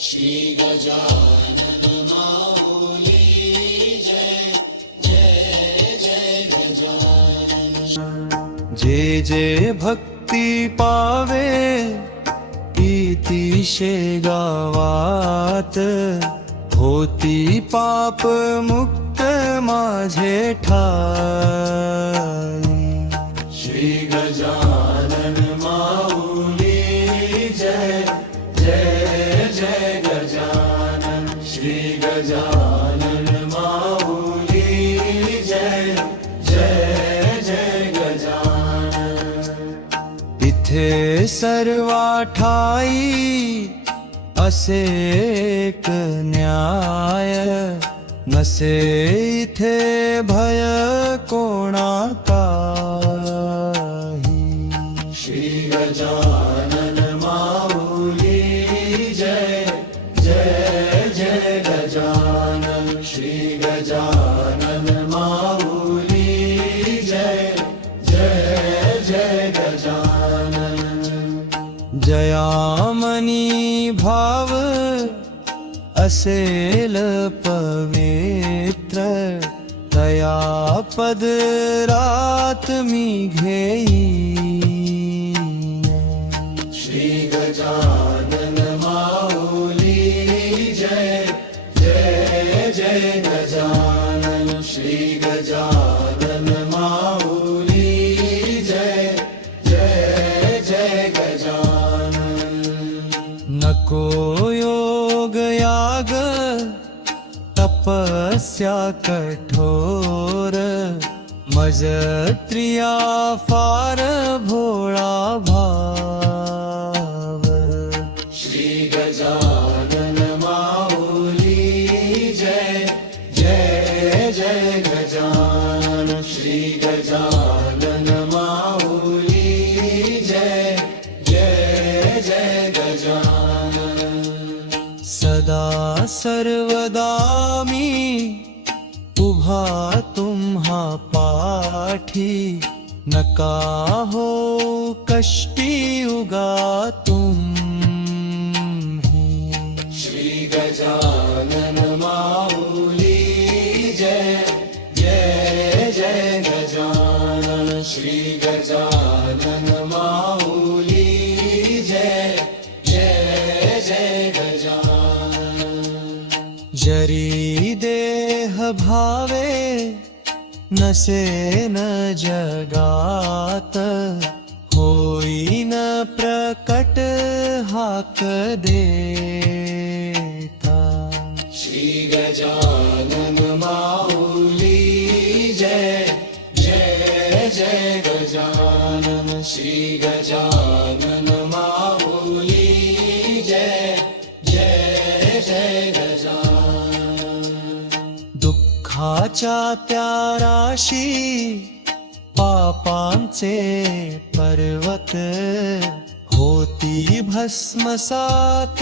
श्री गजानन माऊली जय जय जय गजानन। जे जे भक्ती पावे इतिशे गावात होती पाप मुक्त माझे ठाई। श्री गजानन माऊली जय जय जय गजानन। श्री गजानन माऊली जय जय जय गजानन। इथे सर्वा ठाई असे एक न्याय नसे इथे भय कोणा काही। श्री गजानन माऊली जय जय जय गजानन। श्री गजानन माऊली जय जय जय गजानन। जयामनी भाव असेल पवित्र तया पदरात मी घेईन। श्री गजानन माऊली जय जय जय गजानन। श्री गजानन माऊली जय जय जय गजानन। नको योग याग तपस्या कठोर मज त्रिया फार भोळा भाव। श्री गजानन माऊली जय जय जय गजानन। श्री गजानन माऊली जय जय जय गजानन। सदा सर्वदा मी उभा तुम्हा पाठी नका हो कष्टी उगा तुम्ही। श्री गजानन माऊली जय जय जय गजानन। श्री गजानन माऊली जय जय जय गजानन। जरी देह भावे नसे न जगात होईन प्रकट हाक देता। श्री गजानन माऊली जय जय जय गजानन। श्री गजानन माऊली जय जय जय गजानन। दुःखाच्या त्या राशी पापांचे पर्वत होती भस्मसात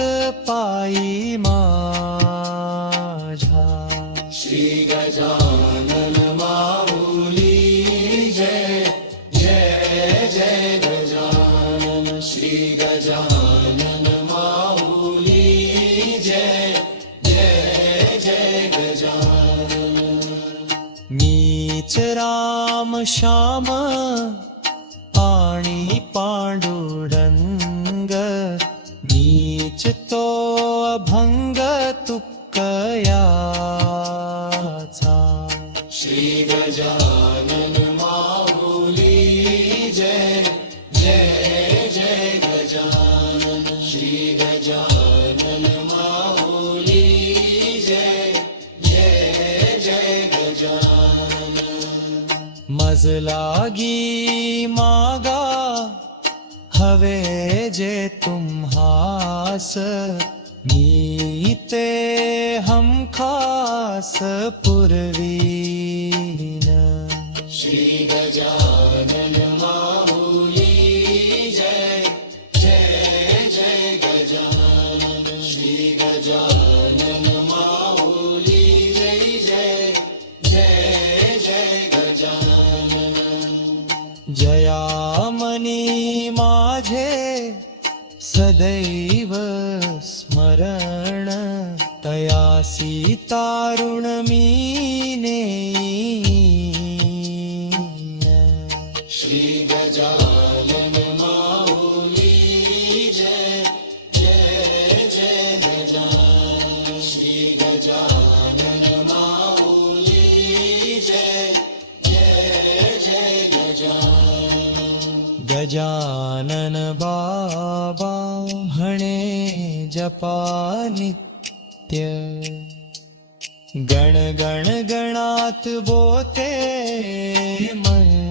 पायी माझ्या। श्री गजानन माऊली जय जय जय गजानन। श्री गजानन माऊली जय जय जय गजानन। मीच राम श्याम आणि पांडुरंग मीच तो अभंग तुकयाचा। श्री गजानन माऊली जय जय जय गजानन। श्री गजानन माऊली जय जय जय गजानन। मज लागी मागा हवे जे तुम्हास मी ते हमखास पुरवीन। श्री गजानन माऊली जय जय जय गजानन। श्री गजानन माऊली जय जय जय गजानन। जयामनी माझे सदैव स्मरण तयासी तारुण मीने श्री गजानन माऊली जय जय जय गजानन श्री गजानन माऊली जय जय जय गजानन गजानन बाबा म्हणे जपा नित्य गण गण गणात बोते मन